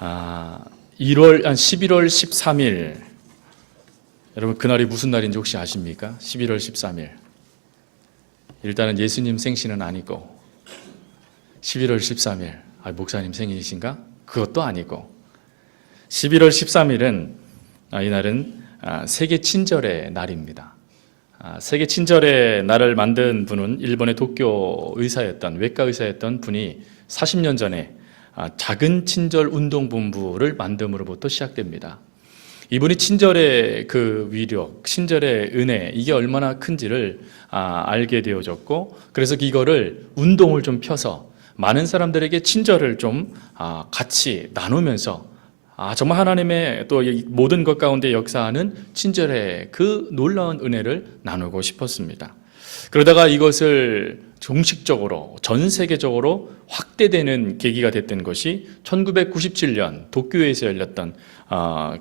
아, 11월 13일. 여러분, 그날이 무슨 날인지 혹시 아십니까? 11월 13일. 일단은 예수님 생신은 아니고, 11월 13일. 목사님 생일이신가? 그것도 아니고, 11월 13일은, 이날은 세계 친절의 날입니다. 세계 친절의 날을 만든 분은 일본의 도쿄 의사였던, 외과 의사였던 분이 40년 전에 작은 친절 운동본부를 만듦으로부터 시작됩니다. 이분이 친절의 그 위력, 친절의 은혜, 이게 얼마나 큰지를 알게 되어졌고, 그래서 이거를 운동을 좀 펴서 많은 사람들에게 친절을 좀 같이 나누면서 정말 하나님의 또 모든 것 가운데 역사하는 친절의 그 놀라운 은혜를 나누고 싶었습니다. 그러다가 이것을 공식적으로 전 세계적으로 확대되는 계기가 됐던 것이 1997년 도쿄에서 열렸던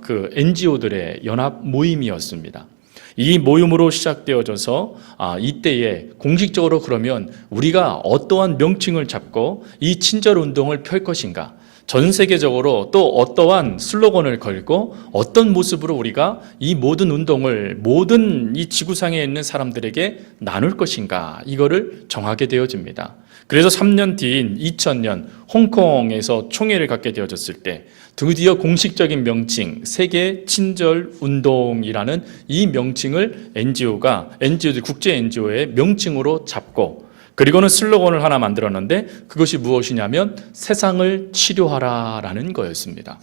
그 NGO들의 연합 모임이었습니다. 이 모임으로 시작되어져서 이때에 공식적으로 그러면 우리가 어떠한 명칭을 잡고 이 친절 운동을 펼 것인가, 전 세계적으로 또 어떠한 슬로건을 걸고 어떤 모습으로 우리가 이 모든 운동을 모든 이 지구상에 있는 사람들에게 나눌 것인가, 이거를 정하게 되어집니다. 그래서 3년 뒤인 2000년 홍콩에서 총회를 갖게 되어졌을 때 드디어 공식적인 명칭 세계 친절 운동이라는 이 명칭을 NGO들 국제 NGO의 명칭으로 잡고, 그리고는 슬로건을 하나 만들었는데 그것이 무엇이냐면 세상을 치료하라라는 거였습니다.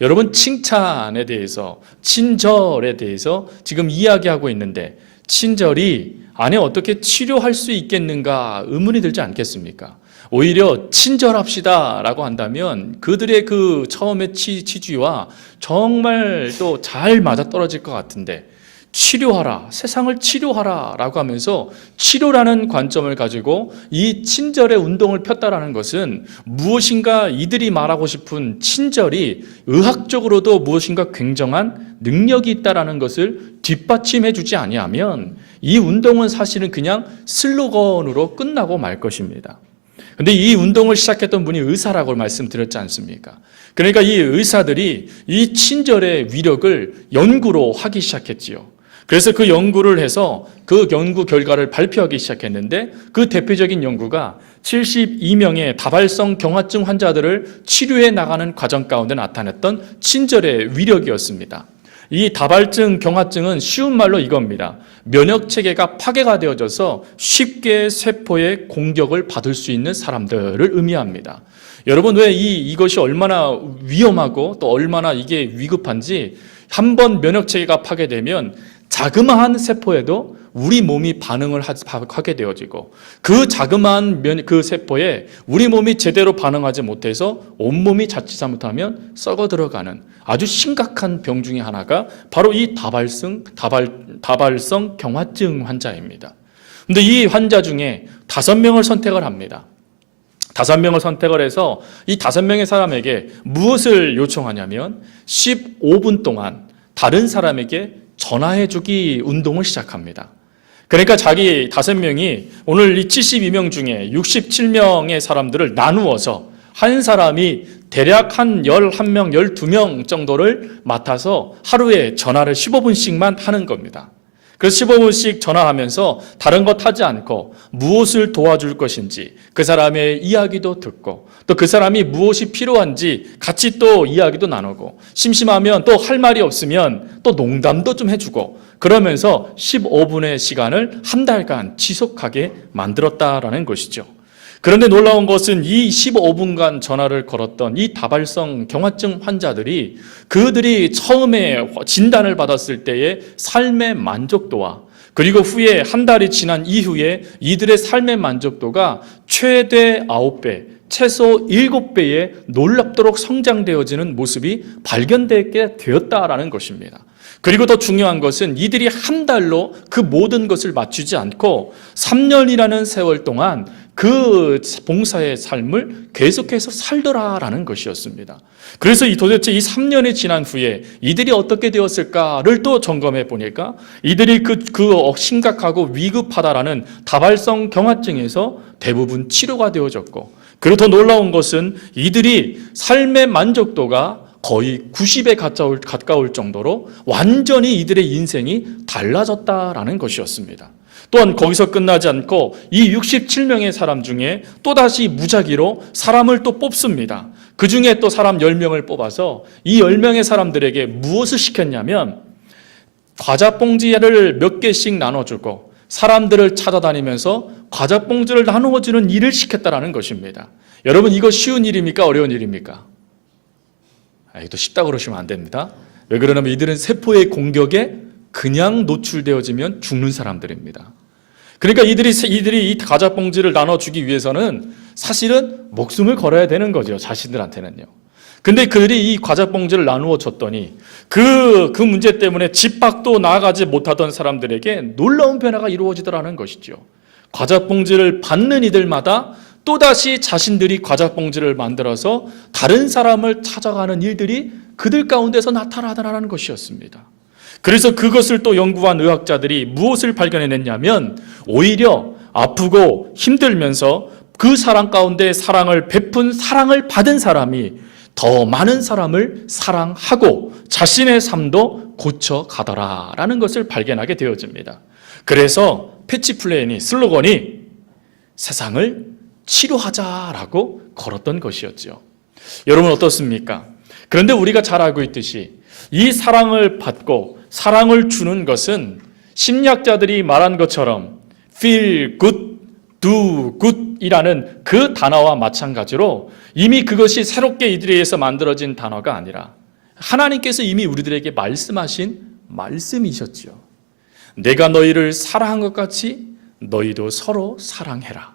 여러분, 칭찬에 대해서, 친절에 대해서 지금 이야기하고 있는데 친절이 안에 어떻게 치료할 수 있겠는가 의문이 들지 않겠습니까? 오히려 친절합시다라고 한다면 그들의 그 처음의 취지와 정말 또 잘 맞아떨어질 것 같은데, 치료하라, 세상을 치료하라 라고 하면서 치료라는 관점을 가지고 이 친절의 운동을 폈다라는 것은 무엇인가 이들이 말하고 싶은 친절이 의학적으로도 무엇인가 굉장한 능력이 있다라는 것을 뒷받침해 주지 아니하면 이 운동은 사실은 그냥 슬로건으로 끝나고 말 것입니다. 근데 이 운동을 시작했던 분이 의사라고 말씀드렸지 않습니까? 그러니까 이 의사들이 이 친절의 위력을 연구로 하기 시작했지요. 그래서 그 연구를 해서 그 연구 결과를 발표하기 시작했는데, 그 대표적인 연구가 72명의 다발성 경화증 환자들을 치료해 나가는 과정 가운데 나타냈던 친절의 위력이었습니다. 이 다발증 경화증은 쉬운 말로 이겁니다. 면역 체계가 파괴가 되어져서 쉽게 세포의 공격을 받을 수 있는 사람들을 의미합니다. 여러분, 왜 이것이 얼마나 위험하고 또 얼마나 이게 위급한지, 한번 면역 체계가 파괴되면 자그마한 세포에도 우리 몸이 반응을 하게 되어지고, 그 자그마한 그 세포에 우리 몸이 제대로 반응하지 못해서 온몸이 자칫 잘못하면 썩어 들어가는 아주 심각한 병 중에 하나가 바로 이 다발성 경화증 환자입니다. 그런데 이 환자 중에 5명을 선택을 합니다. 5명을 선택을 해서 이 5명의 사람에게 무엇을 요청하냐면 15분 동안 다른 사람에게 전화해주기 운동을 시작합니다. 그러니까 자기 5명이 오늘 이 72명 중에 67명의 사람들을 나누어서 한 사람이 대략 한 11명, 12명 정도를 맡아서 하루에 전화를 15분씩만 하는 겁니다. 그래서 15분씩 전화하면서 다른 것 하지 않고 무엇을 도와줄 것인지 그 사람의 이야기도 듣고, 또 그 사람이 무엇이 필요한지 같이 또 이야기도 나누고, 심심하면 또 할 말이 없으면 또 농담도 좀 해주고, 그러면서 15분의 시간을 한 달간 지속하게 만들었다라는 것이죠. 그런데 놀라운 것은 이 15분간 전화를 걸었던 이 다발성 경화증 환자들이 그들이 처음에 진단을 받았을 때의 삶의 만족도와, 그리고 후에 한 달이 지난 이후에 이들의 삶의 만족도가 최대 9배, 최소 7배의 놀랍도록 성장되어지는 모습이 발견되게 되었다라는 것입니다. 그리고 더 중요한 것은 이들이 한 달로 그 모든 것을 맞추지 않고 3년이라는 세월 동안 그 봉사의 삶을 계속해서 살더라라는 것이었습니다. 그래서 도대체 이 3년이 지난 후에 이들이 어떻게 되었을까를 또 점검해 보니까 이들이 그 심각하고 위급하다라는 다발성 경화증에서 대부분 치료가 되어졌고, 그리고 더 놀라운 것은 이들이 삶의 만족도가 거의 90에 가까울 정도로 완전히 이들의 인생이 달라졌다라는 것이었습니다. 또한 거기서 끝나지 않고 이 67명의 사람 중에 또다시 무작위로 사람을 또 뽑습니다. 그 중에 또 사람 10명을 뽑아서 이 10명의 사람들에게 무엇을 시켰냐면 과자 봉지를 몇 개씩 나눠주고 사람들을 찾아다니면서 과자 봉지를 나누어주는 일을 시켰다라는 것입니다. 여러분, 이거 쉬운 일입니까? 어려운 일입니까? 또 쉽다고 그러시면 안 됩니다. 왜 그러냐면 이들은 세포의 공격에 그냥 노출되어지면 죽는 사람들입니다. 그러니까 이들이 이 과자 봉지를 나눠주기 위해서는 사실은 목숨을 걸어야 되는 거죠. 자신들한테는요. 근데 그들이 이 과자 봉지를 나누어 줬더니 그 문제 때문에 집 밖도 나아가지 못하던 사람들에게 놀라운 변화가 이루어지더라는 것이죠. 과자 봉지를 받는 이들마다 또다시 자신들이 과자 봉지를 만들어서 다른 사람을 찾아가는 일들이 그들 가운데서 나타나더라는 것이었습니다. 그래서 그것을 또 연구한 의학자들이 무엇을 발견해냈냐면 오히려 아프고 힘들면서 그 사람 가운데 사랑을 베푼 사랑을 받은 사람이 더 많은 사람을 사랑하고 자신의 삶도 고쳐가더라라는 것을 발견하게 되어집니다. 그래서 패치플랜이 슬로건이 세상을 치료하자라고 걸었던 것이었죠. 여러분 어떻습니까? 그런데 우리가 잘 알고 있듯이 이 사랑을 받고 사랑을 주는 것은 심리학자들이 말한 것처럼 feel good, do good 이라는 그 단어와 마찬가지로 이미 그것이 새롭게 이들에 의해서 만들어진 단어가 아니라 하나님께서 이미 우리들에게 말씀하신 말씀이셨죠. 내가 너희를 사랑한 것 같이 너희도 서로 사랑해라.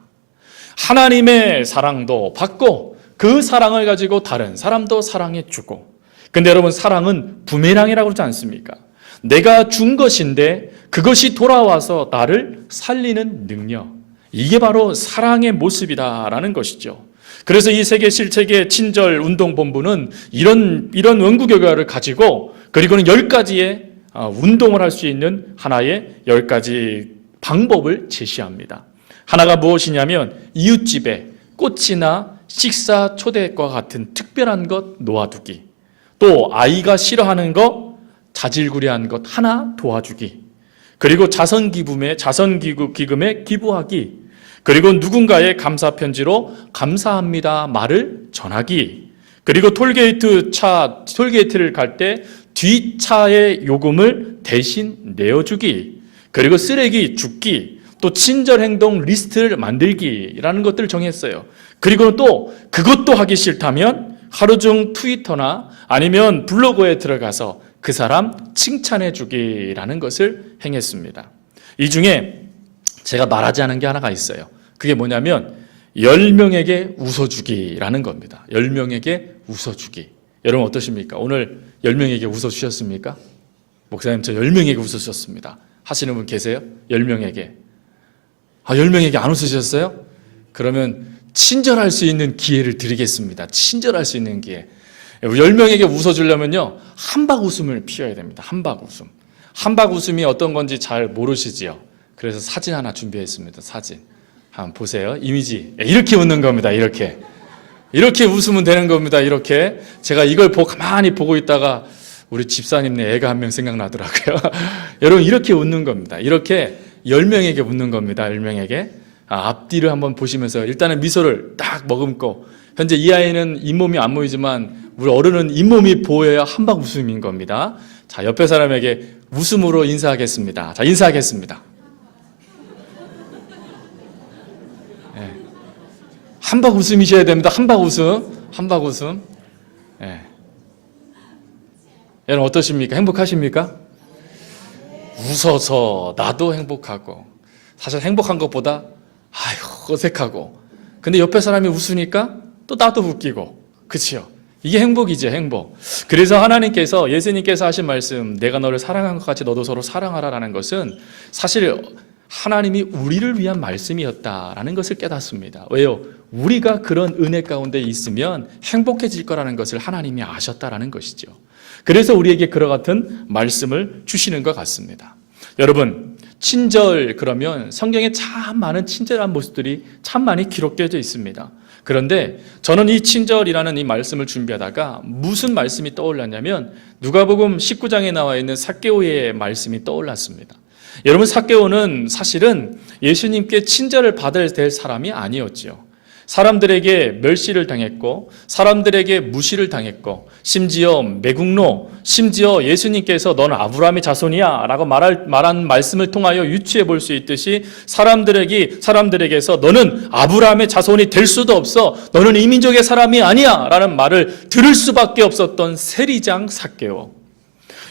하나님의 사랑도 받고 그 사랑을 가지고 다른 사람도 사랑해 주고. 근데 여러분, 사랑은 부메랑이라고 그러지 않습니까? 내가 준 것인데 그것이 돌아와서 나를 살리는 능력, 이게 바로 사랑의 모습이다라는 것이죠. 그래서 이 세계 실체계 친절 운동본부는 이런 연구 결과를 가지고 그리고는 10가지의 운동을 할 수 있는 하나의 10가지 방법을 제시합니다. 하나가 무엇이냐면 이웃집에 꽃이나 식사 초대과 같은 특별한 것 놓아두기, 또 아이가 싫어하는 것, 자질구레한 것 하나 도와주기, 그리고 자선기금에 기부하기, 그리고 누군가의 감사편지로 감사합니다 말을 전하기, 그리고 톨게이트를 갈 때 뒷차의 요금을 대신 내어주기, 그리고 쓰레기 줍기, 또 친절행동 리스트를 만들기라는 것들을 정했어요. 그리고 또 그것도 하기 싫다면 하루 중 트위터나 아니면 블로그에 들어가서 그 사람 칭찬해 주기라는 것을 행했습니다. 이 중에 제가 말하지 않은 게 하나가 있어요. 그게 뭐냐면 10명에게 웃어주기라는 겁니다. 10명에게 웃어주기. 여러분 어떠십니까? 오늘 10명에게 웃어주셨습니까? 목사님, 저 10명에게 웃어주셨습니다. 하시는 분 계세요? 10명에게. 10명에게 안 웃으셨어요? 그러면 친절할 수 있는 기회를 드리겠습니다. 친절할 수 있는 기회. 10명에게 웃어주려면요, 한박 웃음을 피워야 됩니다. 한박 웃음. 한박 웃음이 어떤 건지 잘 모르시지요? 그래서 사진 하나 준비했습니다. 사진. 한번 보세요. 이미지. 이렇게 웃는 겁니다. 이렇게 웃으면 되는 겁니다. 이렇게. 제가 이걸 가만히 보고 있다가 우리 집사님네 애가 한 명 생각나더라고요. 여러분, 이렇게 웃는 겁니다. 이렇게 10명에게 웃는 겁니다. 10명에게. 앞뒤를 한번 보시면서 일단은 미소를 딱 머금고, 현재 이 아이는 잇몸이 안 보이지만 우리 어른은 잇몸이 보여야 한박 웃음인 겁니다. 자, 옆에 사람에게 웃음으로 인사하겠습니다. 자, 인사하겠습니다. 네. 한박 웃음이셔야 됩니다. 한박 웃음. 네. 여러분 어떠십니까? 행복하십니까? 웃어서 나도 행복하고, 사실 행복한 것보다 어색하고, 근데 옆에 사람이 웃으니까 또 나도 웃기고, 그치요? 이게 행복이죠, 행복. 그래서 하나님께서, 예수님께서 하신 말씀, 내가 너를 사랑한 것 같이 너도 서로 사랑하라라는 것은 사실 하나님이 우리를 위한 말씀이었다라는 것을 깨닫습니다. 왜요? 우리가 그런 은혜 가운데 있으면 행복해질 거라는 것을 하나님이 아셨다라는 것이죠. 그래서 우리에게 그와 같은 말씀을 주시는 것 같습니다. 여러분, 친절, 그러면 성경에 참 많은 친절한 모습들이 참 많이 기록되어져 있습니다. 그런데 저는 이 친절이라는 이 말씀을 준비하다가 무슨 말씀이 떠올랐냐면 누가복음 19장에 나와 있는 삭개오의 말씀이 떠올랐습니다. 여러분, 삭개오는 사실은 예수님께 친절을 받아야 될 사람이 아니었지요. 사람들에게 멸시를 당했고 사람들에게 무시를 당했고 심지어 매국노, 심지어 예수님께서 너는 아브라함의 자손이야 라고 말한 말씀을 통하여 유추해 볼 수 있듯이 사람들에게서 너는 아브라함의 자손이 될 수도 없어, 너는 이 민족의 사람이 아니야 라는 말을 들을 수밖에 없었던 세리장 삭개오.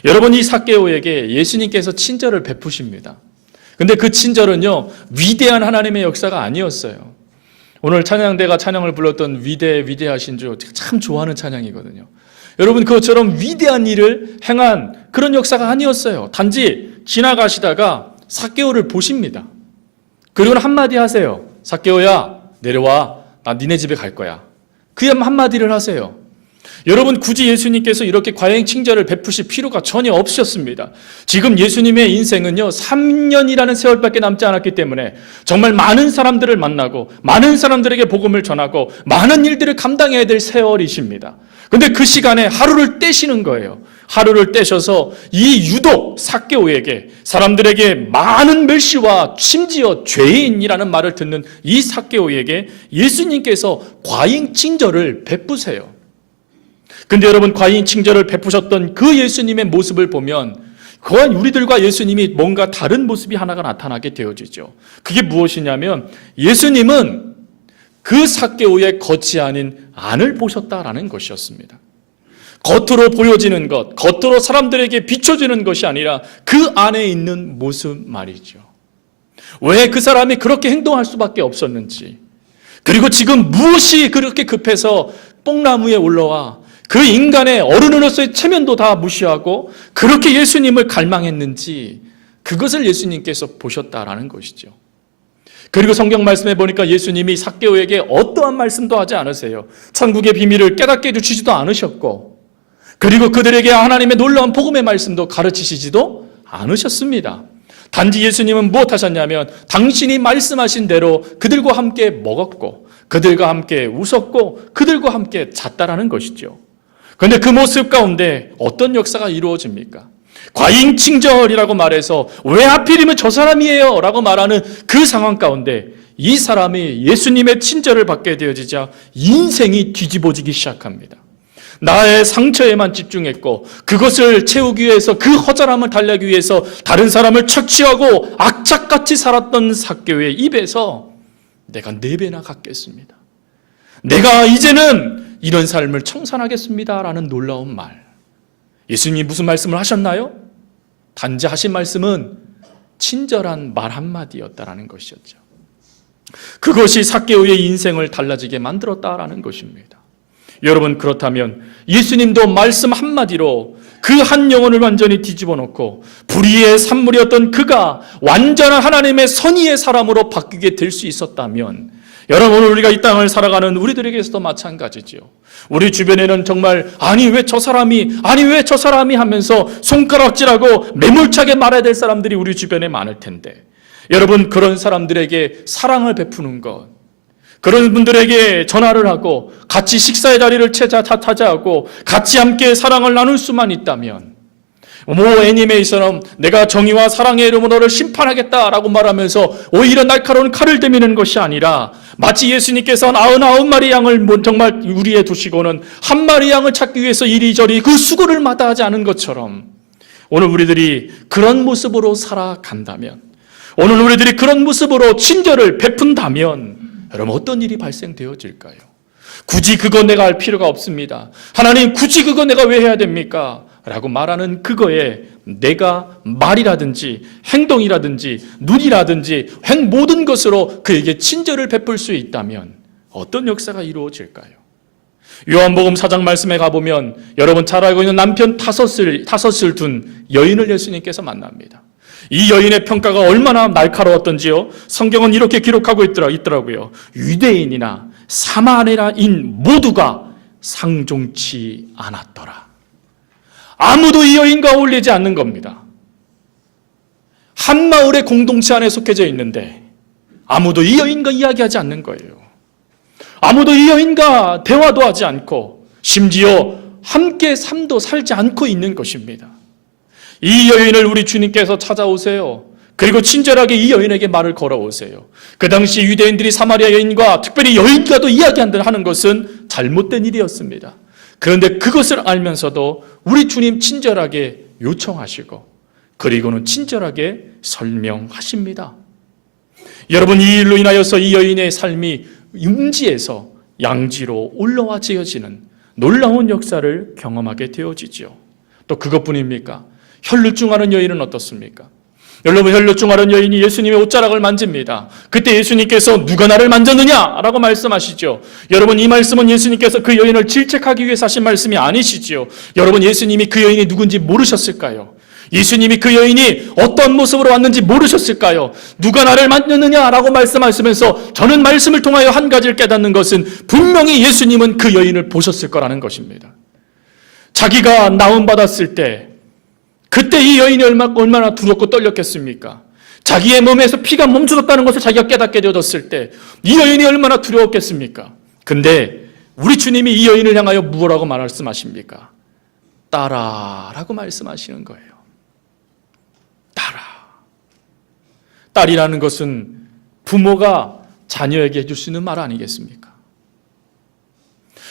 여러분, 이 삭개오에게 예수님께서 친절을 베푸십니다. 근데 그 친절은요, 위대한 하나님의 역사가 아니었어요. 오늘 찬양대가 찬양을 불렀던 위대하신 주, 참 좋아하는 찬양이거든요. 여러분, 그것처럼 위대한 일을 행한 그런 역사가 아니었어요. 단지 지나가시다가 삭개오를 보십니다. 그리고 한마디 하세요. 삭개오야, 내려와. 나 니네 집에 갈 거야. 그 한마디를 하세요. 여러분, 굳이 예수님께서 이렇게 과잉 친절을 베푸실 필요가 전혀 없으셨습니다. 지금 예수님의 인생은요, 3년이라는 세월밖에 남지 않았기 때문에 정말 많은 사람들을 만나고 많은 사람들에게 복음을 전하고 많은 일들을 감당해야 될 세월이십니다. 그런데 그 시간에 하루를 떼시는 거예요. 하루를 떼셔서 이 유독 삭개오에게, 사람들에게 많은 멸시와 심지어 죄인이라는 말을 듣는 이 삭개오에게 예수님께서 과잉 친절을 베푸세요. 근데 여러분, 과잉 친절을 베푸셨던 그 예수님의 모습을 보면 그건 우리들과 예수님이 뭔가 다른 모습이 하나가 나타나게 되어지죠. 그게 무엇이냐면 예수님은 그 삭개오의 겉이 아닌 안을 보셨다라는 것이었습니다. 겉으로 보여지는 것, 겉으로 사람들에게 비춰지는 것이 아니라 그 안에 있는 모습 말이죠. 왜 그 사람이 그렇게 행동할 수밖에 없었는지, 그리고 지금 무엇이 그렇게 급해서 뽕나무에 올라와 그 인간의 어른으로서의 체면도 다 무시하고 그렇게 예수님을 갈망했는지, 그것을 예수님께서 보셨다라는 것이죠. 그리고 성경 말씀에 보니까 예수님이 삭개오에게 어떠한 말씀도 하지 않으세요. 천국의 비밀을 깨닫게 해주시지도 않으셨고, 그리고 그들에게 하나님의 놀라운 복음의 말씀도 가르치시지도 않으셨습니다. 단지 예수님은 무엇하셨냐면 당신이 말씀하신 대로 그들과 함께 먹었고 그들과 함께 웃었고 그들과 함께 잤다라는 것이죠. 그런데 그 모습 가운데 어떤 역사가 이루어집니까? 과잉 친절이라고 말해서 왜 하필이면 저 사람이에요 라고 말하는 그 상황 가운데 이 사람이 예수님의 친절을 받게 되어지자 인생이 뒤집어지기 시작합니다. 나의 상처에만 집중했고 그것을 채우기 위해서, 그 허전함을 달래기 위해서 다른 사람을 착취하고 악착같이 살았던 삭개오의 입에서 내가 4배나 갚겠습니다, 내가 이제는 이런 삶을 청산하겠습니다 라는 놀라운 말. 예수님이 무슨 말씀을 하셨나요? 단지 하신 말씀은 친절한 말 한마디였다라는 것이었죠. 그것이 삭개오의 인생을 달라지게 만들었다라는 것입니다. 여러분, 그렇다면 예수님도 말씀 한마디로 그 한 영혼을 완전히 뒤집어 놓고 불의의 산물이었던 그가 완전한 하나님의 선의의 사람으로 바뀌게 될 수 있었다면, 여러분, 오늘 우리가 이 땅을 살아가는 우리들에게서도 마찬가지지요. 우리 주변에는 정말 아니 왜 저 사람이 하면서 손가락질하고 매몰차게 말해야 될 사람들이 우리 주변에 많을 텐데, 여러분, 그런 사람들에게 사랑을 베푸는 것, 그런 분들에게 전화를 하고 같이 식사의 자리를 차지하고 같이 함께 사랑을 나눌 수만 있다면, 애니메이처럼 내가 정의와 사랑의 이름으로 너를 심판하겠다라고 말하면서 오히려 날카로운 칼을 대미는 것이 아니라 마치 예수님께서 99마리 양을 정말 우리에 두시고는 한 마리 양을 찾기 위해서 이리저리 그 수고를 마다하지 않은 것처럼 오늘 우리들이 그런 모습으로 살아간다면, 오늘 우리들이 그런 모습으로 친절을 베푼다면 여러분, 어떤 일이 발생되어질까요? 굳이 그거 내가 할 필요가 없습니다. 하나님, 굳이 그거 내가 왜 해야 됩니까? 라고 말하는 그거에 내가 말이라든지 행동이라든지 눈이라든지 모든 것으로 그에게 친절을 베풀 수 있다면 어떤 역사가 이루어질까요? 요한복음 4장 말씀에 가보면 여러분 잘 알고 있는 남편 5을 둔 여인을 예수님께서 만납니다. 이 여인의 평가가 얼마나 날카로웠던지요, 성경은 이렇게 기록하고 있더라고요. 유대인이나 사마리아인 모두가 상종치 않았더라. 아무도 이 여인과 어울리지 않는 겁니다. 한 마을의 공동체 안에 속해져 있는데 아무도 이 여인과 이야기하지 않는 거예요. 아무도 이 여인과 대화도 하지 않고 심지어 함께 삶도 살지 않고 있는 것입니다. 이 여인을 우리 주님께서 찾아오세요. 그리고 친절하게 이 여인에게 말을 걸어오세요. 그 당시 유대인들이 사마리아 여인과 특별히 여인과도 이야기하는 것은 잘못된 일이었습니다. 그런데 그것을 알면서도 우리 주님 친절하게 요청하시고 그리고는 친절하게 설명하십니다. 여러분, 이 일로 인하여서 이 여인의 삶이 음지에서 양지로 올라와 지어지는 놀라운 역사를 경험하게 되어지죠. 또 그것뿐입니까? 혈루증하는 여인은 어떻습니까? 여러분, 혈루증하는 여인이 예수님의 옷자락을 만집니다. 그때 예수님께서 누가 나를 만졌느냐라고 말씀하시죠. 여러분, 이 말씀은 예수님께서 그 여인을 질책하기 위해서 하신 말씀이 아니시지요. 여러분, 예수님이 그 여인이 누군지 모르셨을까요? 예수님이 그 여인이 어떤 모습으로 왔는지 모르셨을까요? 누가 나를 만졌느냐라고 말씀하시면서 저는 말씀을 통하여 한 가지를 깨닫는 것은 분명히 예수님은 그 여인을 보셨을 거라는 것입니다. 자기가 나음받았을 때 그때 이 여인이 얼마나 두렵고 떨렸겠습니까? 자기의 몸에서 피가 멈춰졌다는 것을 자기가 깨닫게 되어졌을 때 이 여인이 얼마나 두려웠겠습니까? 근데 우리 주님이 이 여인을 향하여 무엇라고 말씀하십니까? 딸아라고 말씀하시는 거예요. 딸아. 딸이라는 것은 부모가 자녀에게 해줄 수 있는 말 아니겠습니까?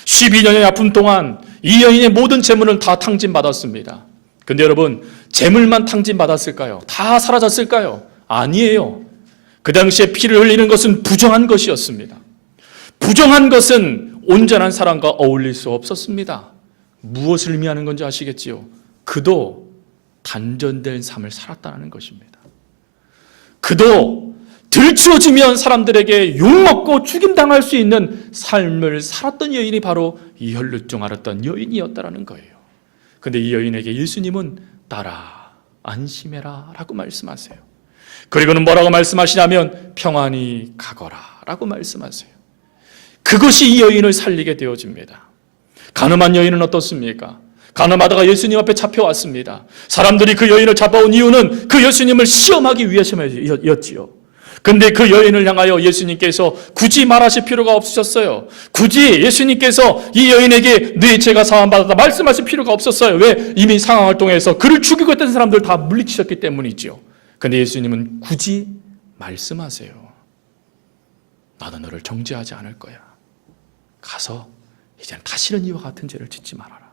12년의 아픔 동안 이 여인의 모든 재물을 다 탕진받았습니다. 근데 여러분, 재물만 탕진받았을까요? 다 사라졌을까요? 아니에요. 그 당시에 피를 흘리는 것은 부정한 것이었습니다. 부정한 것은 온전한 사람과 어울릴 수 없었습니다. 무엇을 의미하는 건지 아시겠지요? 그도 단전된 삶을 살았다는 것입니다. 그도 들추어지면 사람들에게 욕먹고 죽임당할 수 있는 삶을 살았던 여인이 바로 이 혈루증 앓았던 여인이었다는 거예요. 근데 이 여인에게 예수님은 딸아 안심해라 라고 말씀하세요. 그리고는 뭐라고 말씀하시냐면 평안히 가거라 라고 말씀하세요. 그것이 이 여인을 살리게 되어집니다. 간음한 여인은 어떻습니까? 간음하다가 예수님 앞에 잡혀왔습니다. 사람들이 그 여인을 잡아온 이유는 그 예수님을 시험하기 위해서였지요. 근데 그 여인을 향하여 예수님께서 굳이 말하실 필요가 없으셨어요. 굳이 예수님께서 이 여인에게 네 죄가 사함받았다 말씀하실 필요가 없었어요. 왜? 이미 상황을 통해서 그를 죽이고 있던 사람들 다 물리치셨기 때문이죠. 근데 예수님은 굳이 말씀하세요. 나는 너를 정죄하지 않을 거야. 가서 이제는 다시는 이와 같은 죄를 짓지 말아라.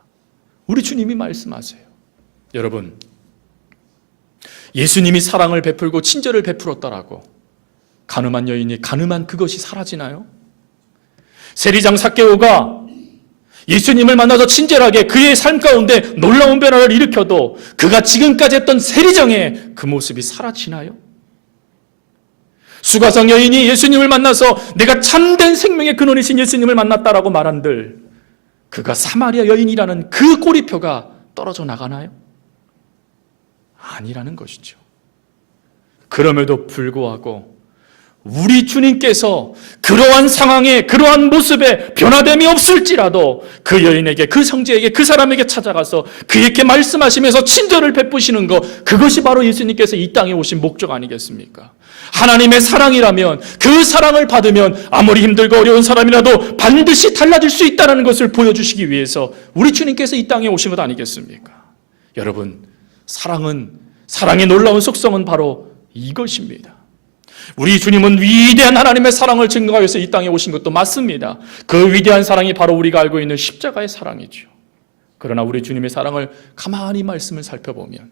우리 주님이 말씀하세요. 여러분, 예수님이 사랑을 베풀고 친절을 베풀었다라고 간음한 여인이 간음한 그것이 사라지나요? 세리장 삭개오가 예수님을 만나서 친절하게 그의 삶 가운데 놀라운 변화를 일으켜도 그가 지금까지 했던 세리장의 그 모습이 사라지나요? 수가성 여인이 예수님을 만나서 내가 참된 생명의 근원이신 예수님을 만났다라고 말한들 그가 사마리아 여인이라는 그 꼬리표가 떨어져 나가나요? 아니라는 것이죠. 그럼에도 불구하고 우리 주님께서 그러한 상황에 그러한 모습에 변화됨이 없을지라도 그 여인에게 그 성지에게 그 사람에게 찾아가서 그에게 말씀하시면서 친절을 베푸시는 것, 그것이 바로 예수님께서 이 땅에 오신 목적 아니겠습니까? 하나님의 사랑이라면 그 사랑을 받으면 아무리 힘들고 어려운 사람이라도 반드시 달라질 수 있다는 것을 보여주시기 위해서 우리 주님께서 이 땅에 오신 것 아니겠습니까? 여러분, 사랑의 놀라운 속성은 바로 이것입니다. 우리 주님은 위대한 하나님의 사랑을 증거하기 위해서 이 땅에 오신 것도 맞습니다. 그 위대한 사랑이 바로 우리가 알고 있는 십자가의 사랑이죠. 그러나 우리 주님의 사랑을 가만히 말씀을 살펴보면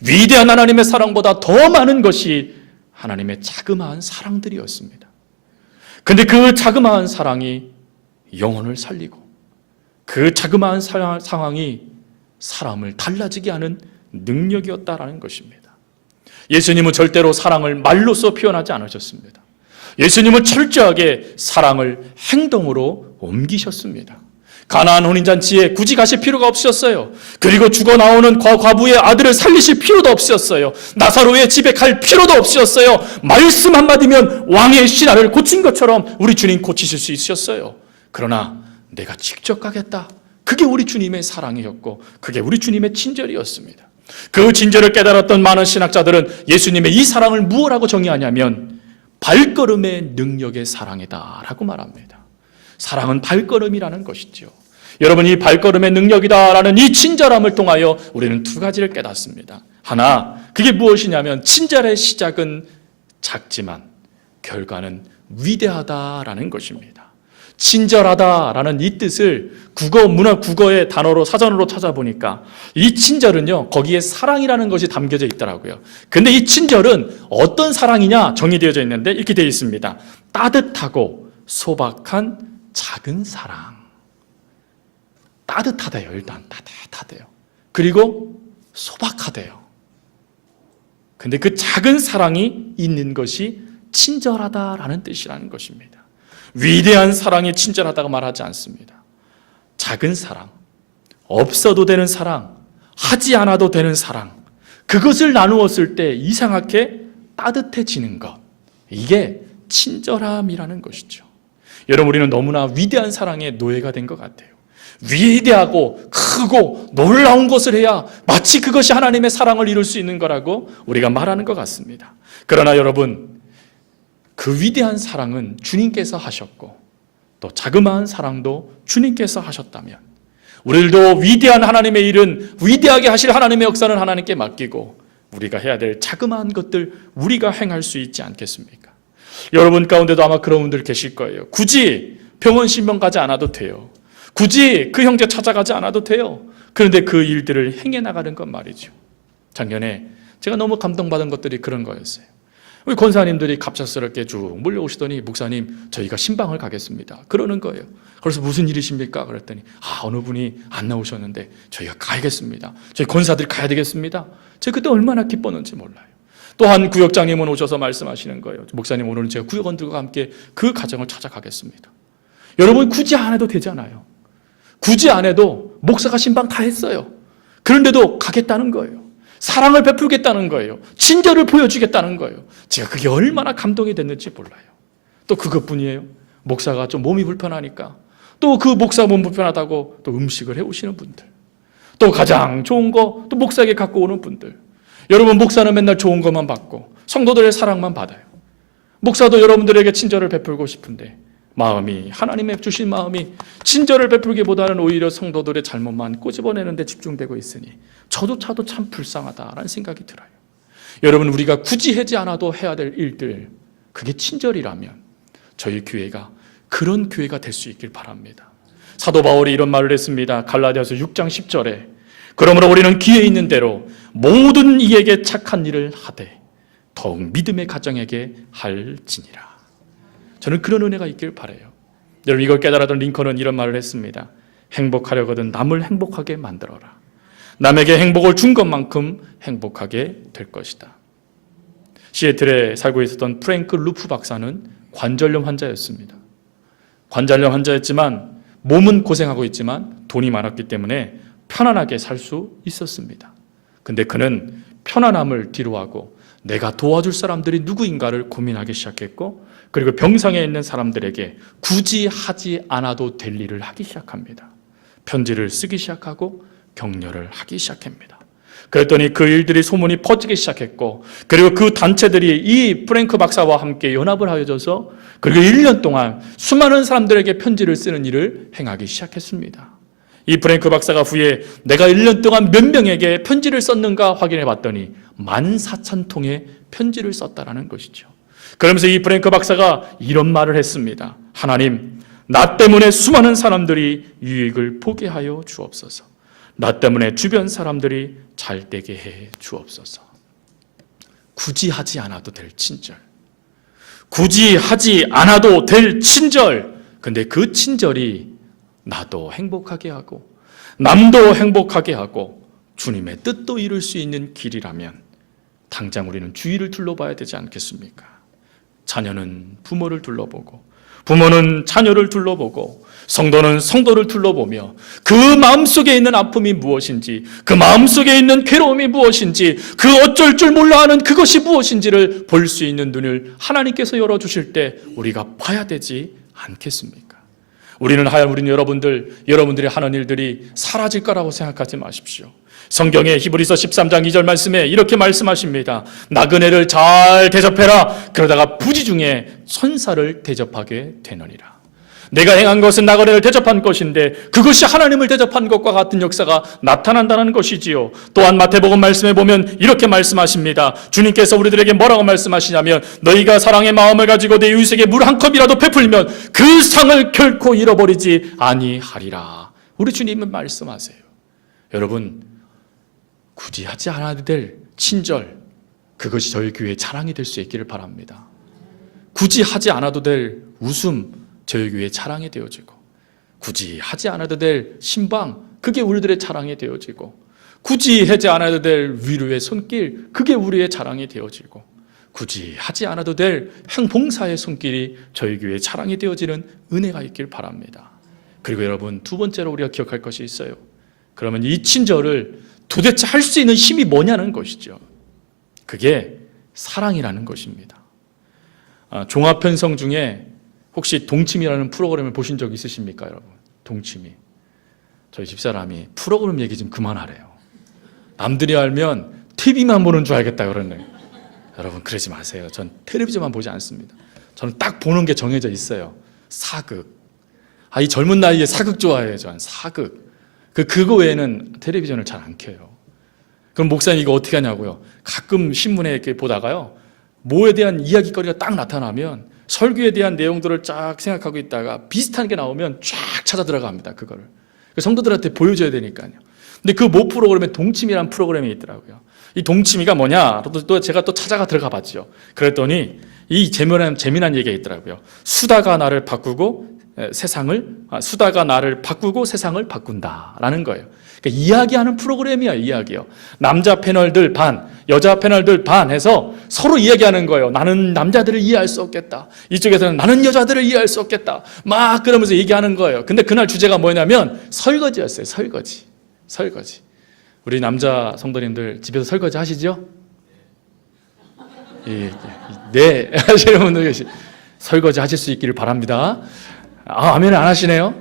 위대한 하나님의 사랑보다 더 많은 것이 하나님의 자그마한 사랑들이었습니다. 그런데 그 자그마한 사랑이 영혼을 살리고 그 자그마한 상황이 사람을 달라지게 하는 능력이었다라는 것입니다. 예수님은 절대로 사랑을 말로써 표현하지 않으셨습니다. 예수님은 철저하게 사랑을 행동으로 옮기셨습니다. 가나안 혼인잔치에 굳이 가실 필요가 없으셨어요. 그리고 죽어 나오는 과부의 아들을 살리실 필요도 없으셨어요. 나사로의 집에 갈 필요도 없으셨어요. 말씀 한마디면 왕의 신하를 고친 것처럼 우리 주님 고치실 수 있으셨어요. 그러나 내가 직접 가겠다. 그게 우리 주님의 사랑이었고 그게 우리 주님의 친절이었습니다. 그 친절을 깨달았던 많은 신학자들은 예수님의 이 사랑을 무엇라고 정의하냐면 발걸음의 능력의 사랑이다라고 말합니다. 사랑은 발걸음이라는 것이죠. 여러분, 이 발걸음의 능력이다라는 이 친절함을 통하여 우리는 두 가지를 깨닫습니다. 하나, 그게 무엇이냐면 친절의 시작은 작지만 결과는 위대하다라는 것입니다. 친절하다라는 이 뜻을 국어의 단어로 사전으로 찾아보니까 이 친절은요, 거기에 사랑이라는 것이 담겨져 있더라고요. 근데 이 친절은 어떤 사랑이냐 정의되어져 있는데 이렇게 되어 있습니다. 따뜻하고 소박한 작은 사랑. 따뜻하대요. 일단 따뜻하대요. 그리고 소박하대요. 근데 그 작은 사랑이 있는 것이 친절하다라는 뜻이라는 것입니다. 위대한 사랑이 친절하다고 말하지 않습니다. 작은 사랑, 없어도 되는 사랑, 하지 않아도 되는 사랑, 그것을 나누었을 때 이상하게 따뜻해지는 것, 이게 친절함이라는 것이죠. 여러분, 우리는 너무나 위대한 사랑의 노예가 된 것 같아요. 위대하고 크고 놀라운 것을 해야 마치 그것이 하나님의 사랑을 이룰 수 있는 거라고 우리가 말하는 것 같습니다. 그러나 여러분, 그 위대한 사랑은 주님께서 하셨고 또 자그마한 사랑도 주님께서 하셨다면 우리들도 위대한 하나님의 일은, 위대하게 하실 하나님의 역사는 하나님께 맡기고 우리가 해야 될 자그마한 것들 우리가 행할 수 있지 않겠습니까? 여러분 가운데도 아마 그런 분들 계실 거예요. 굳이 병원 신병 가지 않아도 돼요. 굳이 그 형제 찾아가지 않아도 돼요. 그런데 그 일들을 행해 나가는 것 말이죠. 작년에 제가 너무 감동받은 것들이 그런 거였어요. 우리 권사님들이 갑작스럽게 쭉 몰려오시더니 목사님, 저희가 신방을 가겠습니다. 그러는 거예요. 그래서 무슨 일이십니까? 그랬더니 어느 분이 안 나오셨는데 저희가 가야겠습니다. 저희 권사들이 가야 되겠습니다. 제가 그때 얼마나 기뻤는지 몰라요. 또한 구역장님은 오셔서 말씀하시는 거예요. 목사님, 오늘은 제가 구역원들과 함께 그 가정을 찾아가겠습니다. 여러분, 굳이 안 해도 되잖아요. 굳이 안 해도 목사가 신방 다 했어요. 그런데도 가겠다는 거예요. 사랑을 베풀겠다는 거예요. 친절을 보여주겠다는 거예요. 제가 그게 얼마나 감동이 됐는지 몰라요. 또 그것뿐이에요. 목사가 좀 몸이 불편하니까 또 그 목사 몸 불편하다고 또 음식을 해오시는 분들, 또 가장 좋은 거 또 목사에게 갖고 오는 분들. 여러분, 목사는 맨날 좋은 것만 받고 성도들의 사랑만 받아요. 목사도 여러분들에게 친절을 베풀고 싶은데 마음이, 하나님의 주신 마음이 친절을 베풀기보다는 오히려 성도들의 잘못만 꼬집어내는 데 집중되고 있으니 저조차도 참 불쌍하다라는 생각이 들어요. 여러분, 우리가 굳이 하지 않아도 해야 될 일들, 그게 친절이라면 저희 교회가 그런 교회가 될 수 있길 바랍니다. 사도 바울이 이런 말을 했습니다. 갈라디아서 6장 10절에 그러므로 우리는 기회 있는 대로 모든 이에게 착한 일을 하되 더욱 믿음의 가정에게 할지니라. 저는 그런 은혜가 있길 바라요. 여러분, 이걸 깨달았던 링컨은 이런 말을 했습니다. 행복하려거든 남을 행복하게 만들어라. 남에게 행복을 준 것만큼 행복하게 될 것이다. 시애틀에 살고 있었던 프랭크 루프 박사는 관절염 환자였습니다. 관절염 환자였지만 몸은 고생하고 있지만 돈이 많았기 때문에 편안하게 살 수 있었습니다. 근데 그는 편안함을 뒤로하고 내가 도와줄 사람들이 누구인가를 고민하기 시작했고, 그리고 병상에 있는 사람들에게 굳이 하지 않아도 될 일을 하기 시작합니다. 편지를 쓰기 시작하고 격려를 하기 시작합니다. 그랬더니 그 일들이 소문이 퍼지기 시작했고, 그리고 그 단체들이 이 프랭크 박사와 함께 연합을 하여져서 그리고 1년 동안 수많은 사람들에게 편지를 쓰는 일을 행하기 시작했습니다. 이 프랭크 박사가 후에 내가 1년 동안 몇 명에게 편지를 썼는가 확인해 봤더니 14,000통의 편지를 썼다라는 것이죠. 그러면서 이 프랭크 박사가 이런 말을 했습니다. 하나님, 나 때문에 수많은 사람들이 유익을 보게 하여 주옵소서. 나 때문에 주변 사람들이 잘 되게 해 주옵소서. 굳이 하지 않아도 될 친절. 굳이 하지 않아도 될 친절. 근데 그 친절이 나도 행복하게 하고 남도 행복하게 하고 주님의 뜻도 이룰 수 있는 길이라면 당장 우리는 주위를 둘러봐야 되지 않겠습니까? 자녀는 부모를 둘러보고, 부모는 자녀를 둘러보고, 성도는 성도를 둘러보며 그 마음속에 있는 아픔이 무엇인지, 그 마음속에 있는 괴로움이 무엇인지, 그 어쩔 줄 몰라 하는 그것이 무엇인지를 볼 수 있는 눈을 하나님께서 열어주실 때 우리가 봐야 되지 않겠습니까? 우리는 여러분들이 하는 일들이 사라질 거라고 생각하지 마십시오. 성경의 히브리서 13장 2절 말씀에 이렇게 말씀하십니다. 나그네를 잘 대접해라. 그러다가 부지중에 천사를 대접하게 되느니라. 내가 행한 것은 나그네를 대접한 것인데 그것이 하나님을 대접한 것과 같은 역사가 나타난다는 것이지요. 또한 마태복음 말씀에 보면 이렇게 말씀하십니다. 주님께서 우리들에게 뭐라고 말씀하시냐면 너희가 사랑의 마음을 가지고 내 이웃에게 물 한 컵이라도 베풀면 그 상을 결코 잃어버리지 아니하리라. 우리 주님은 말씀하세요. 여러분, 굳이 하지 않아도 될 친절, 그것이 저희 교회의 자랑이 될 수 있기를 바랍니다. 굳이 하지 않아도 될 웃음, 저희 교회의 자랑이 되어지고, 굳이 하지 않아도 될 신방, 그게 우리들의 자랑이 되어지고, 굳이 하지 않아도 될 위로의 손길, 그게 우리의 자랑이 되어지고, 굳이 하지 않아도 될 행봉사의 손길이 저희 교회의 자랑이 되어지는 은혜가 있길 바랍니다. 그리고 여러분, 두 번째로 우리가 기억할 것이 있어요. 그러면 이 친절을 도대체 할 수 있는 힘이 뭐냐는 것이죠. 그게 사랑이라는 것입니다. 종합편성 중에 혹시 동치미라는 프로그램을 보신 적 있으십니까, 여러분? 동치미. 저희 집사람이 프로그램 얘기 좀 그만하래요. 남들이 알면 TV만 보는 줄 알겠다 그러네. 여러분, 그러지 마세요. 전 텔레비전만 보지 않습니다. 저는 딱 보는 게 정해져 있어요. 사극. 이 젊은 나이에 사극 좋아해요. 저는 사극. 그거 외에는 텔레비전을 잘 안 켜요. 그럼 목사님 이거 어떻게 하냐고요? 가끔 신문에 이렇게 보다가요, 뭐에 대한 이야기거리가 딱 나타나면 설교에 대한 내용들을 쫙 생각하고 있다가 비슷한 게 나오면 쫙 찾아 들어갑니다. 그거를 성도들한테 보여줘야 되니까요. 근데 그 모 프로그램에 동치미라는 프로그램이 있더라고요. 이 동치미가 뭐냐? 또 제가 또 찾아가 들어가 봤죠. 그랬더니 이 재미난 얘기가 있더라고요. 수다가 나를 바꾸고 세상을 바꾼다라는 거예요. 그러니까 이야기하는 프로그램이야, 이야기요. 남자 패널들 반, 여자 패널들 반 해서 서로 이야기하는 거예요. 나는 남자들을 이해할 수 없겠다. 이쪽에서는 나는 여자들을 이해할 수 없겠다. 막 그러면서 얘기하는 거예요. 근데 그날 주제가 뭐냐면 설거지였어요. 설거지. 우리 남자 성도님들 집에서 설거지 하시죠? 네, 하시는 분들 계시. 설거지 하실 수 있기를 바랍니다. 아멘 안 하시네요?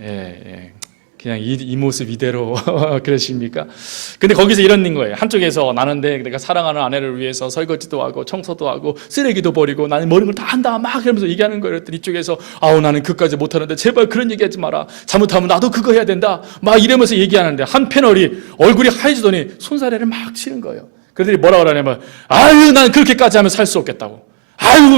예. 그냥 이 모습 이대로 그러십니까? 근데 거기서 이런 거예요. 한쪽에서 나는 내가 사랑하는 아내를 위해서 설거지도 하고 청소도 하고 쓰레기도 버리고 나는 모든 걸 다 한다 막 이러면서 얘기하는 거예요. 이쪽에서 나는 그까지 못하는데 제발 그런 얘기하지 마라. 잘못하면 나도 그거 해야 된다. 막 이러면서 얘기하는데 한 패널이 얼굴이 하얘지더니 손사래를 막 치는 거예요. 그들이 뭐라 그러냐면 난 그렇게까지 하면 살 수 없겠다고.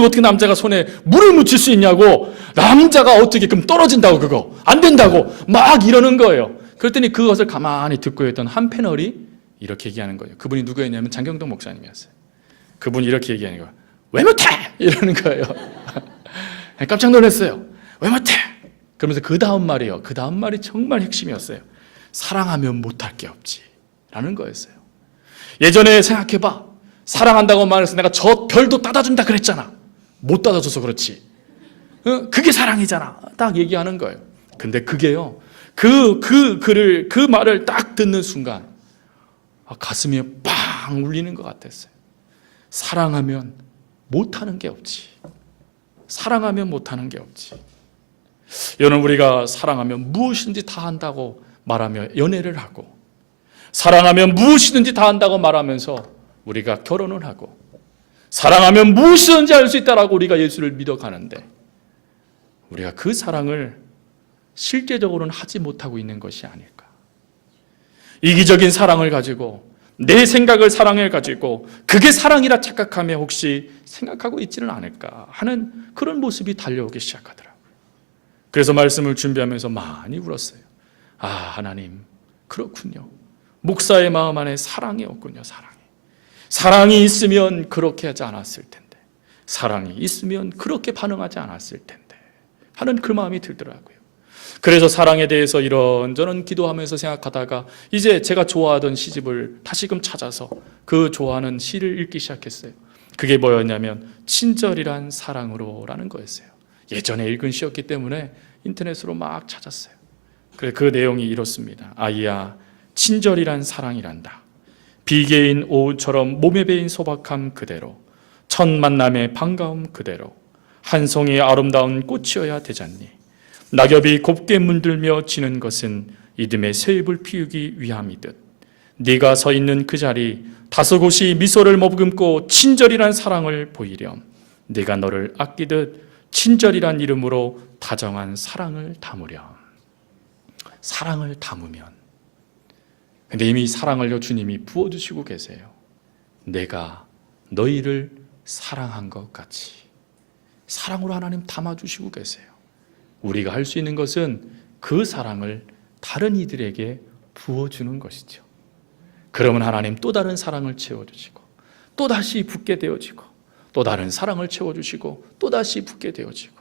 어떻게 남자가 손에 물을 묻힐 수 있냐고. 남자가 어떻게 그럼 떨어진다고, 그거 안 된다고 막 이러는 거예요. 그랬더니 그것을 가만히 듣고 있던 한 패널이 이렇게 얘기하는 거예요. 그분이 누구였냐면 장경동 목사님이었어요. 그분이 이렇게 얘기하는 거예요. 왜 못해? 이러는 거예요. 깜짝 놀랐어요. 왜 못해? 그러면서 그 다음 말이 정말 핵심이었어요. 사랑하면 못할 게 없지 라는 거였어요. 예전에 생각해봐. 사랑한다고 말해서 내가 저 별도 따다준다 그랬잖아. 못 따다줘서 그렇지. 그게 사랑이잖아. 딱 얘기하는 거예요. 근데 그게요, 그 말을 딱 듣는 순간 가슴이 팡 울리는 것 같았어요. 사랑하면 못하는 게 없지. 여러분, 우리가 사랑하면 무엇이든지 다 한다고 말하며 연애를 하고, 사랑하면 무엇이든지 다 한다고 말하면서 우리가 결혼을 하고, 사랑하면 무엇이든지 할 수 있다라고 우리가 예수를 믿어가는데, 우리가 그 사랑을 실제적으로는 하지 못하고 있는 것이 아닐까. 이기적인 사랑을 가지고, 내 생각을 사랑해 가지고 그게 사랑이라 착각하며 혹시 생각하고 있지는 않을까 하는 그런 모습이 달려오기 시작하더라고요. 그래서 말씀을 준비하면서 많이 울었어요. 하나님, 그렇군요. 목사의 마음 안에 사랑이 없군요. 사랑이 있으면 그렇게 하지 않았을 텐데, 사랑이 있으면 그렇게 반응하지 않았을 텐데 하는 그 마음이 들더라고요. 그래서 사랑에 대해서 이런저런 기도하면서 생각하다가 이제 제가 좋아하던 시집을 다시금 찾아서 그 좋아하는 시를 읽기 시작했어요. 그게 뭐였냐면 친절이란 사랑으로라는 거였어요. 예전에 읽은 시였기 때문에 인터넷으로 막 찾았어요. 그래, 그 내용이 이렇습니다. 아이야, 친절이란 사랑이란다. 비계인 오후처럼 몸에 배인 소박함 그대로, 첫 만남의 반가움 그대로 한 송이 아름다운 꽃이어야 되잖니. 낙엽이 곱게 문들며 지는 것은 이듬해 새 잎을 피우기 위함이듯 네가 서 있는 그 자리 다소곳이 미소를 머금고 친절이란 사랑을 보이렴. 네가 너를 아끼듯 친절이란 이름으로 다정한 사랑을 담으면 근데 이미 사랑을 주님이 부어주시고 계세요. 내가 너희를 사랑한 것 같이 사랑으로 하나님 담아주시고 계세요. 우리가 할 수 있는 것은 그 사랑을 다른 이들에게 부어주는 것이죠. 그러면 하나님 또 다른 사랑을 채워주시고 또다시 붓게 되어지고 또 다른 사랑을 채워주시고 또다시 붓게 되어지고,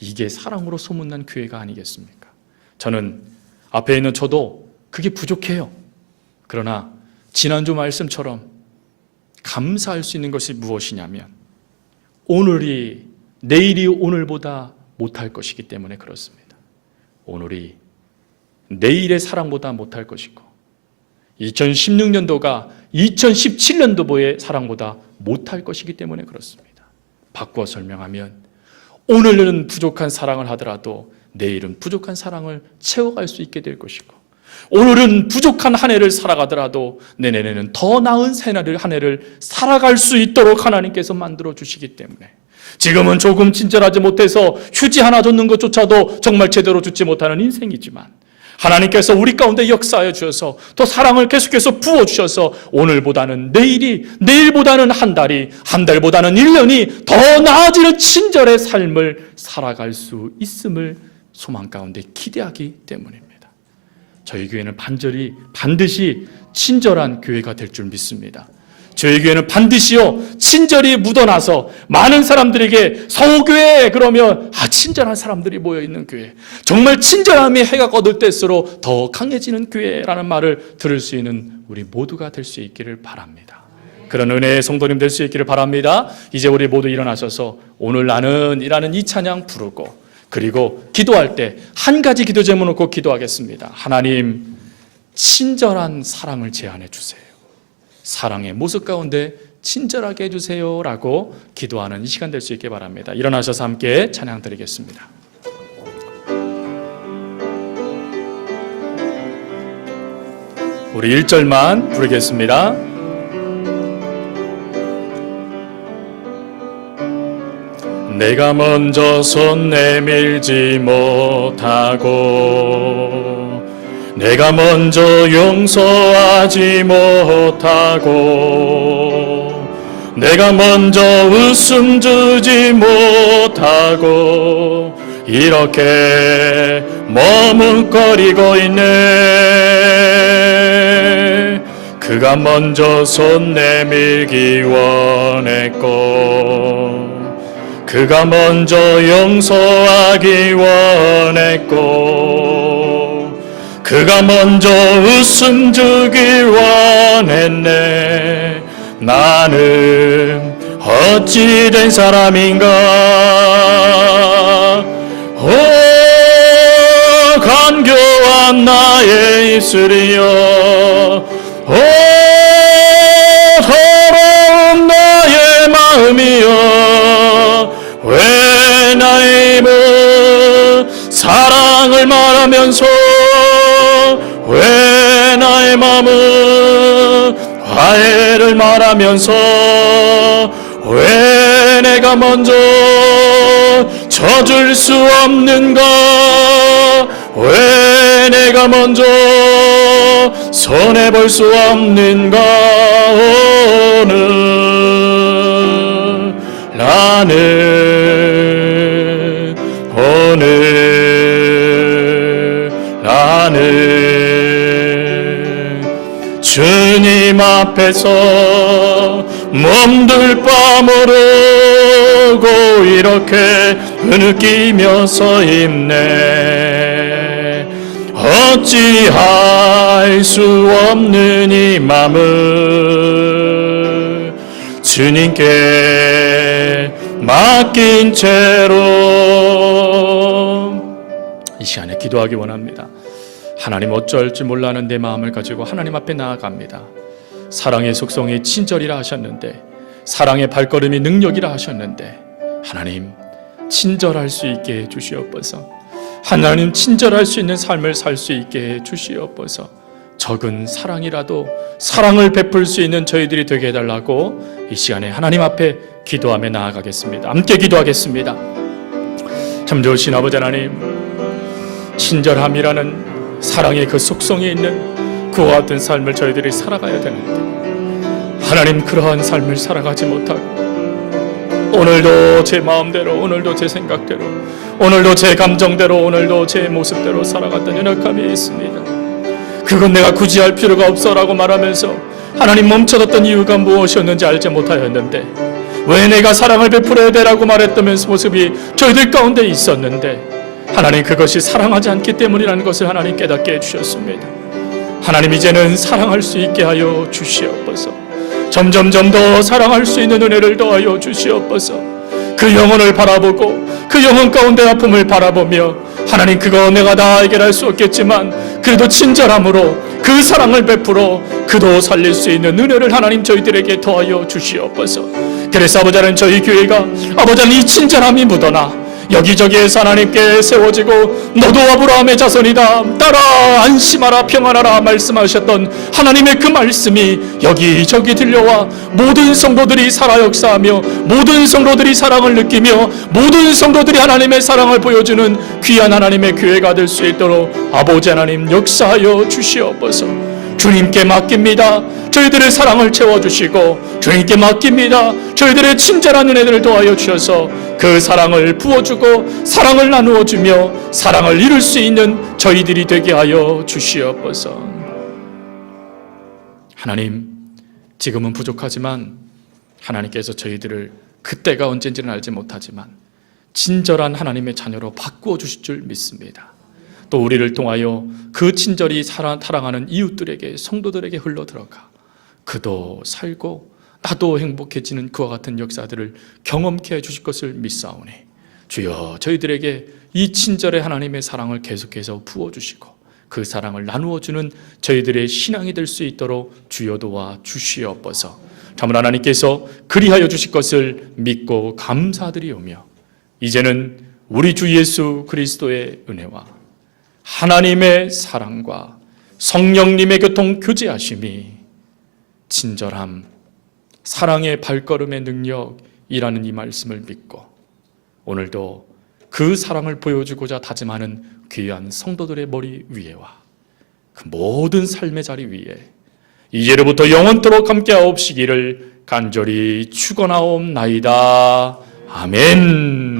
이게 사랑으로 소문난 교회가 아니겠습니까? 저는 앞에 있는 저도 그게 부족해요. 그러나 지난주 말씀처럼 감사할 수 있는 것이 무엇이냐면 내일이 오늘보다 못할 것이기 때문에 그렇습니다. 오늘이 내일의 사랑보다 못할 것이고 2016년도가 2017년도의 사랑보다 못할 것이기 때문에 그렇습니다. 바꿔 설명하면 오늘은 부족한 사랑을 하더라도 내일은 부족한 사랑을 채워갈 수 있게 될 것이고, 오늘은 부족한 한 해를 살아가더라도 내년에는 더 나은 한 해를 살아갈 수 있도록 하나님께서 만들어 주시기 때문에, 지금은 조금 친절하지 못해서 휴지 하나 줬는 것조차도 정말 제대로 주지 못하는 인생이지만 하나님께서 우리 가운데 역사하여 주셔서 더 사랑을 계속해서 부어주셔서 오늘보다는 내일보다는 한 달보다는 1년이 더 나아지는 친절의 삶을 살아갈 수 있음을 소망 가운데 기대하기 때문입니다. 저희 교회는 반드시 친절한 교회가 될 줄 믿습니다. 저희 교회는 반드시요 친절이 묻어나서 많은 사람들에게 성호교회 그러면 친절한 사람들이 모여있는 교회, 정말 친절함이 해가 거둘 때일수록 더 강해지는 교회라는 말을 들을 수 있는 우리 모두가 될 수 있기를 바랍니다. 그런 은혜의 성도님 될 수 있기를 바랍니다. 이제 우리 모두 일어나셔서 오늘 나는 이라는 이 찬양 부르고, 그리고 기도할 때 한 가지 기도 제목 놓고 기도하겠습니다. 하나님, 친절한 사랑을 제안해 주세요. 사랑의 모습 가운데 친절하게 해주세요 라고 기도하는 이 시간 될 수 있게 바랍니다. 일어나셔서 함께 찬양 드리겠습니다. 우리 1절만 부르겠습니다. 내가 먼저 손 내밀지 못하고 내가 먼저 용서하지 못하고 내가 먼저 웃음 주지 못하고 이렇게 머뭇거리고 있네. 그가 먼저 손 내밀기 원했고 그가 먼저 용서하기 원했고 그가 먼저 웃음 주길 원했네. 나는 어찌 된 사람인가. 오 간교한 나의 입술이여, 오 더러운 나의 마음이여, 왜 나의 입은 사랑을 말하면서 왜 나의 마음은 화해를 말하면서 왜 내가 먼저 져줄 수 없는가. 왜 내가 먼저 손해볼 수 없는가. 오늘 나는 주님 앞에서 몸둘 바 모르고 이렇게 흐느끼며 서 있네. 어찌할 수 없는 이 맘을 주님께 맡긴 채로 이 시간에 기도하기 원합니다. 하나님, 어쩔 줄 몰라는 내 마음을 가지고 하나님 앞에 나아갑니다. 사랑의 속성이 친절이라 하셨는데, 사랑의 발걸음이 능력이라 하셨는데, 하나님 친절할 수 있게 해 주시옵소서. 하나님 친절할 수 있는 삶을 살 수 있게 해 주시옵소서. 적은 사랑이라도 사랑을 베풀 수 있는 저희들이 되게 해달라고 이 시간에 하나님 앞에 기도하며 나아가겠습니다. 함께 기도하겠습니다. 참 좋으신 아버지 하나님, 친절함이라는 사랑의 그 속성에 있는 그와 같은 삶을 저희들이 살아가야 되는데 하나님, 그러한 삶을 살아가지 못하고 오늘도 제 마음대로, 오늘도 제 생각대로, 오늘도 제 감정대로, 오늘도 제 모습대로 살아갔던 연약함이 있습니다. 그건 내가 굳이 할 필요가 없어라고 말하면서 하나님 멈춰뒀던 이유가 무엇이었는지 알지 못하였는데, 왜 내가 사랑을 베풀어야 되라고 말했던 모습이 저희들 가운데 있었는데, 하나님 그것이 사랑하지 않기 때문이라는 것을 하나님 깨닫게 해주셨습니다. 하나님, 이제는 사랑할 수 있게 하여 주시옵소서. 점점점 더 사랑할 수 있는 은혜를 더하여 주시옵소서. 그 영혼을 바라보고 그 영혼 가운데 아픔을 바라보며, 하나님 그거 내가 다 해결할 수 없겠지만 그래도 친절함으로 그 사랑을 베풀어 그도 살릴 수 있는 은혜를 하나님 저희들에게 더하여 주시옵소서. 그래서 아버지 하나님, 저희 교회가 아버지 하나님 이 친절함이 묻어나 여기저기에서 하나님께 세워지고 너도 아브라함의 자손이다, 따라 안심하라 평안하라 말씀하셨던 하나님의 그 말씀이 여기저기 들려와 모든 성도들이 살아 역사하며 모든 성도들이 사랑을 느끼며 모든 성도들이 하나님의 사랑을 보여주는 귀한 하나님의 교회가 될 수 있도록 아버지 하나님 역사하여 주시옵소서. 주님께 맡깁니다. 저희들의 사랑을 채워주시고 주님께 맡깁니다. 저희들의 친절한 은혜들을 도와여 주셔서 그 사랑을 부어주고 사랑을 나누어주며 사랑을 이룰 수 있는 저희들이 되게 하여 주시옵소서. 하나님, 지금은 부족하지만 하나님께서 저희들을 그때가 언젠지는 알지 못하지만 친절한 하나님의 자녀로 바꾸어 주실 줄 믿습니다. 또 우리를 통하여 그 친절이 사랑하는 이웃들에게, 성도들에게 흘러들어가 그도 살고 나도 행복해지는 그와 같은 역사들을 경험케 해주실 것을 믿사오니, 주여 저희들에게 이 친절의 하나님의 사랑을 계속해서 부어주시고 그 사랑을 나누어주는 저희들의 신앙이 될 수 있도록 주여 도와 주시옵소서. 참으로 하나님께서 그리하여 주실 것을 믿고 감사드리오며, 이제는 우리 주 예수 그리스도의 은혜와 하나님의 사랑과 성령님의 교통 교제하심이, 친절함, 사랑의 발걸음의 능력이라는 이 말씀을 믿고 오늘도 그 사랑을 보여주고자 다짐하는 귀한 성도들의 머리 위에와 그 모든 삶의 자리 위에 이제로부터 영원토록 함께하옵시기를 간절히 축원하옵나이다. 아멘.